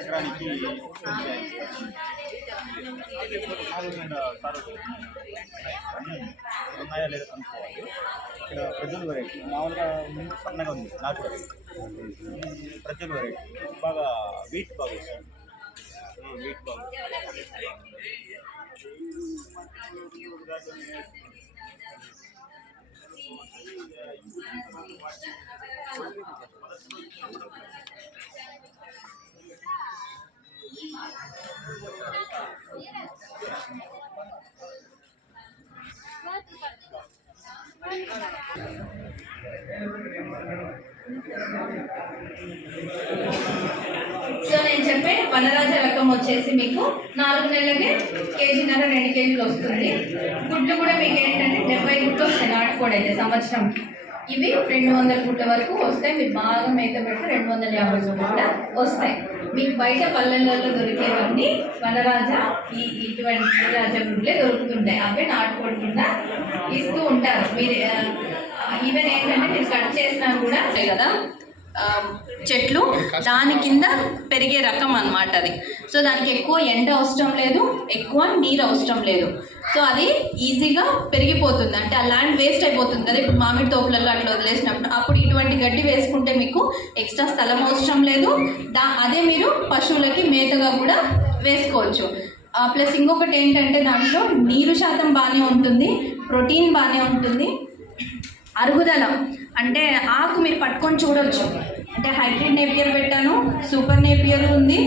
ఎకరానికి ఉన్నాయా లేదా కనుక్కోవాలి. ఇక్కడ ప్రజల వెరైటీ మామూలుగా ముందు సన్నగా ఉంది నాటు వెరైటీ, ప్రజల వెరైటీ బాగా వీట్ బాగా వస్తుంది. వీట్ బాగా సో నేను చెప్పే వనరాజ రకం వచ్చేసి మీకు 4 నెలలకే కేజీన్నర 2 కేజీలు వస్తుంది. గుడ్లు కూడా మీకు ఏంటంటే 70 గుడ్లు వస్తాయి నాటుకోడి అయితే సంవత్సరం. ఇవి 200 గుడ్ల వరకు వస్తాయి. మీరు బాగా మేత పెడితే 250 గుడ్లు కూడా వస్తాయి. మీకు బయట పల్లెలలో దొరికేవన్నీ వనరాజ ఇటువంటి వనరాజ గుడ్లే దొరుకుతుంటాయి. అవే నాటుకోడి కింద ఇస్తూ ఉంటారు. మీరు ఈవెన్ ఏంటంటే మీరు కట్ చేసినా కూడా కదా చెట్లు దాని కింద పెరిగే రకం అన్నమాట అది. సో దానికి ఎక్కువ ఎండ అవసరం లేదు, ఎక్కువ నీరు అవసరం లేదు. సో అది ఈజీగా పెరిగిపోతుంది. అంటే ఆ ల్యాండ్ వేస్ట్ అయిపోతుంది కదా ఇప్పుడు మామిడి తోపులలో అట్లా వదిలేసినప్పుడు. అప్పుడు ఇటువంటి గడ్డి వేసుకుంటే మీకు ఎక్స్ట్రా స్థలం అవసరం లేదు. అదే మీరు పశువులకి మేతగా కూడా వేసుకోవచ్చు. ప్లస్ ఇంకొకటి ఏంటంటే దాంట్లో నీరు శాతం బాగానే ఉంటుంది, ప్రోటీన్ బాగానే ఉంటుంది, అరుగుదల అంటే ఆకు మీరు పట్టుకొని చూడవచ్చు. అంటే హైబ్రిడ్ నేపియర్ పెట్టాను, సూపర్ నేపియర్ ఉంది.